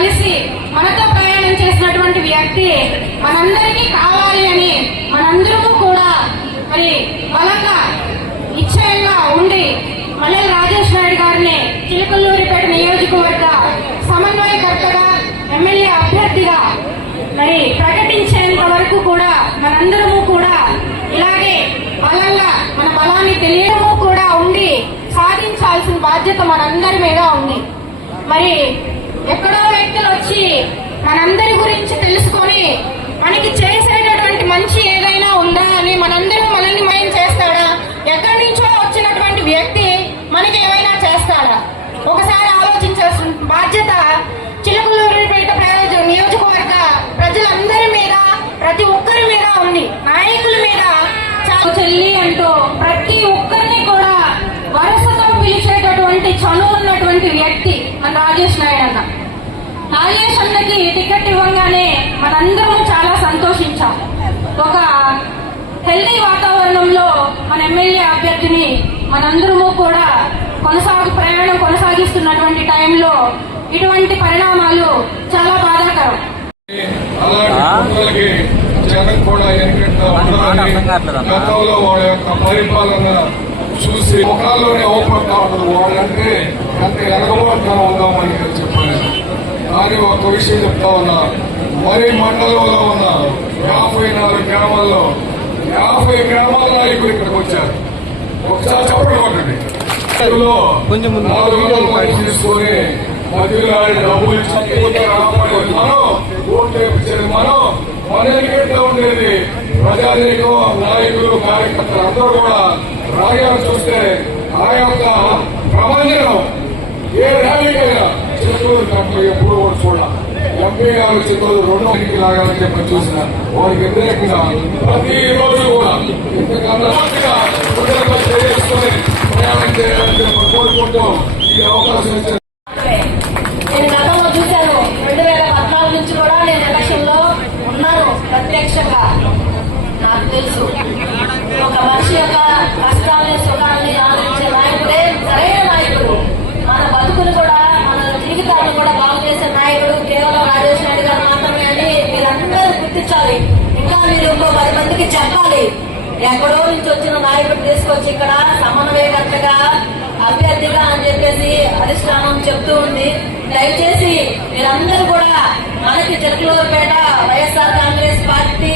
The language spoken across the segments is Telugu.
కలిసి మనతో ప్రయాణం చేసినటువంటి వ్యక్తి మనందరికీ కావాలి అని మనందరము కూడా మరి బలంగా నిశ్చయంగా ఉండి మల్లెల రాజేష్ నాయుడు గారిని చిలుకల్లూరిపేట నియోజకవర్గ సమన్వయకర్తగా ఎమ్మెల్యే అభ్యర్థిగా మరి ప్రకటించేంత వరకు కూడా మనందరము కూడా ఇలాగే బలంగా మన బలాన్ని తెలియడము కూడా ఉండి సాధించాల్సిన బాధ్యత మనందరి మీద ఉంది. మరి ఎక్కడో వ్యక్తులు వచ్చి మనందరి గురించి తెలుసుకొని మనకి చేసేటటువంటి మంచి ఏదైనా ఉందా అని మనందరూ మనల్ని మయం చేస్తాడా? ఎక్కడి నుంచో వచ్చినటువంటి వ్యక్తి మనకి ఏమైనా చేస్తాడా? ఒకసారి ఆలోచించాల్సిన బాధ్యత చిలుకలూరిపేట ప్రయోజ నియోజకవర్గ ప్రజలందరి మీద ప్రతి ఒక్కరి మీద ఉంది నాయకుల మీద చాలా చెల్లి అంటూ ప్రతి ఒక్కరిని కూడా వరుసతో పిలిచేటటువంటి చనువు ఉన్నటువంటి వ్యక్తి మన రాజేష్ నాయుడు అన్న రాజేష్ అన్నకి టికెట్ ఇవ్వగానే మనందరం చాలా సంతోషించాం ఒక హెల్దీ వాతావరణంలో మన ఎమ్మెల్యే అభ్యర్థిని మనందరము కూడా కొనసాగు ప్రయాణం కొనసాగిస్తున్నటువంటి టైంలో ఇటువంటి పరిణామాలు చాలా బాధాకరం. గతంలో వాళ్ళ యొక్క పరిపాలన చూసి ముఖాల్లోనే ఓపెన్ ఉండదు వాళ్ళంటే ఎంత ఎనగబోతున్నా ఉందామని నేను చెప్పాను కానీ ఒక విషయం చెప్తా ఉన్నా మరి మండలంలో ఉన్న గ్రామాల్లో యాభై గ్రామాల నాయకులు ఇక్కడికి వచ్చారు. ఒకసారి చెప్పడం కొట్టండి. కొంచెం తీసుకొని మధ్యలో డబ్బులు మనం ఓట్లు వేయించేది మనం మన ఎన్నికల్లో ఉండేది? ప్రజానీకం నాయకులు కార్యకర్తలు అందరూ కూడా రాయాలు చూస్తే ఆ యొక్క ప్రపంచం ఏ ర్యాలీకైనా చిత్తూరు ఎంపీ గారు చిత్తూరు రెండో ఎన్నిక లాగాలని చెప్పి చూసిన వారికి వ్యతిరేకంగా ప్రతి రోజు కూడా ఇంతకన్నా ప్రజలకు ప్రయాణం చేయాలని చెప్పి కోరుకుంటూ ఈ అవకాశం ఇచ్చారు. ప్రత్యక్షంగా. నాకు తెలుసు. ఒక మనిషి యొక్క ఆదరించే నాయకుడే సరైన నాయకుడు. మన బతుకులు కూడా మన జీవితాన్ని కూడా చెప్పాలి ఎక్కడో నుంచి వచ్చిన నాయకుడు తీసుకొచ్చి ఇక్కడ సమన్వయకర్తగా అభ్యర్థిగా అని చెప్పేసి అధిష్టానం చెప్తూ ఉంది. దయచేసి మీరందరూ కూడా మనకి చిలకలూరుపేట వైఎస్ఆర్ కాంగ్రెస్ పార్టీ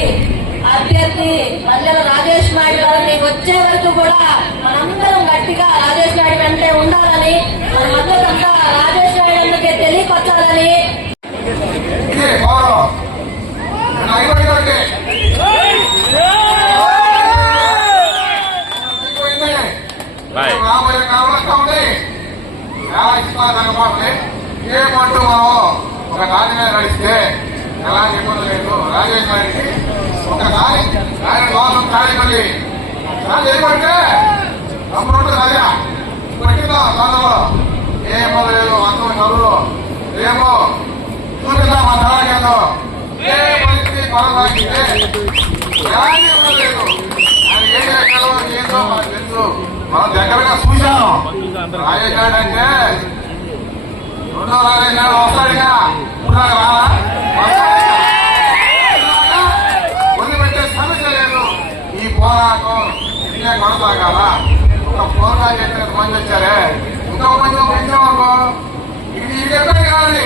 అభ్యర్థి మల్లెల రాజేష్ నాయుడు గారిని వచ్చే వరకు కూడా మనందరం గట్టిగా రాజేష్ నాయుడు వెంటే ఉండాలని మన మద్దతంతా రాజేష్ ఎలా ఇస్తున్నా ఏమంటూ మనం ఒక దాని మీద నడిస్తే ఎలాంటి ఇబ్బంది లేదు రాజేష్ గారికి ఒక ఒకసారి ఆయన లోపం కార్యక్రమి అది ఏమంటే అప్పుడు రాజా. పట్టిందా తనలో ఏ ఇబ్బంది లేదు అందరూ కబురు ఏమో చూపిద్దాం మా తలాగేదో ఏ పరిస్థితి కొనసాగితే ఎలాంటి ఇబ్బంది లేదు ఆయన ఏం చేయాలో ఏందో మనకు తెలుసు. మనం దగ్గరగా చూశాను రాజేష్ గారు అంటే ఈ పోరాటం ఇదే కొనసాగాల ఒక పోరాటం మంది వచ్చారే ఇంకొక మంది పెంచామనుకో ఇది ఇది కాదు